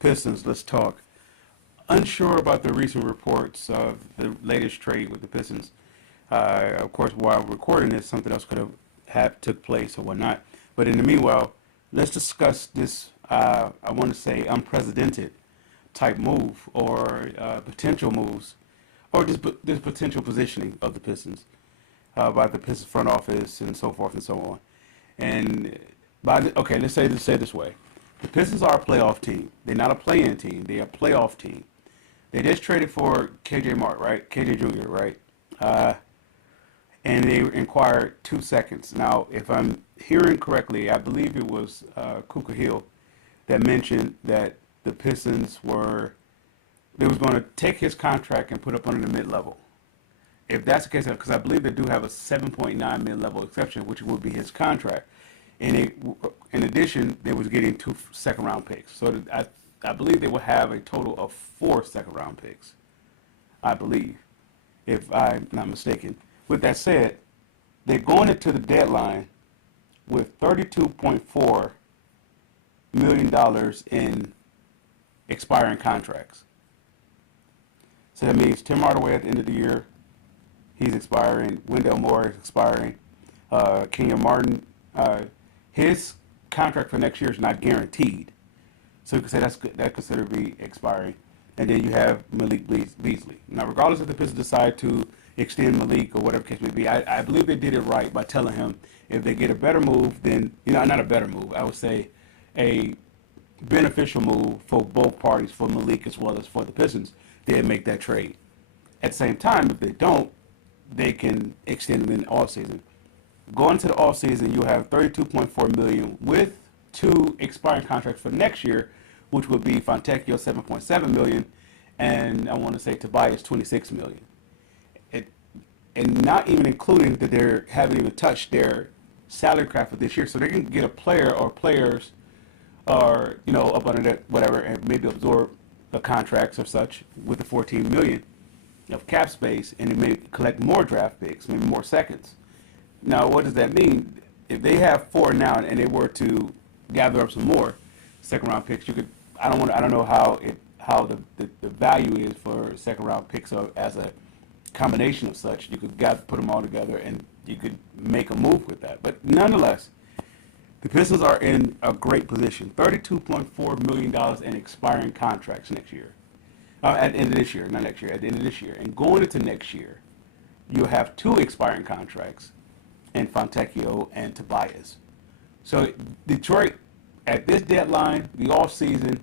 Pistons, let's talk. Unsure about the recent reports of the latest trade with the Pistons. Of course, while recording this, something else could have took place or whatnot. But in the meanwhile, let's discuss this. I want to say unprecedented type move or potential moves, or just this potential positioning of the Pistons by the Pistons front office and so forth and so on. And okay, let's say it this way: the Pistons are a playoff team. They're not a play-in team. They're a playoff team. They just traded for KJ Mark, right? KJ Jr., right? And they inquired 2 seconds. Now, if I'm hearing correctly, I believe it was Kuka Hill that mentioned that the Pistons they was going to take his contract and put up under the mid-level. If that's the case, because I believe they do have a 7.9 mid-level exception, which would be his contract. And in addition, they was getting 2 second-round picks. So I believe they will have a total of 4 second-round picks, I believe, if I'm not mistaken. With that said, they're going into the deadline with $32.4 million in expiring contracts. So that means Tim Hardaway at the end of the year, he's expiring. Wendell Moore is expiring. Kenyon Martin, his contract for next year is not guaranteed. So you can say that's considered to be expiring. And then you have Malik Beasley. Now, regardless if the Pistons decide to extend Malik or whatever case may be, I believe they did it right by telling him if they get a better move, then, not a better move, I would say a beneficial move for both parties, for Malik as well as for the Pistons, they'll make that trade. At the same time, if they don't, they can extend them in the offseason. Going into the offseason, you'll have $32.4 million with 2 expiring contracts for next year, which would be Fontecchio $7.7 million, and I want to say Tobias $26 million. And not even including that they haven't even touched their salary cap for this year, so they can get a player or players, or up under that whatever, and maybe absorb the contracts or such with the $14 million of cap space, and they may collect more draft picks, maybe more seconds. Now, what does that mean? If they have 4 now and they were to gather up some more second round picks, you could. I don't know how the value is for second round picks as a combination of such. You could put them all together and you could make a move with that. But nonetheless, the Pistons are in a great position. $32.4 million in expiring contracts next year. At the end of this year, not next year, at the end of this year. And going into next year, you'll have 2 expiring contracts in Fontecchio and Tobias. So Detroit, at this deadline, the off season,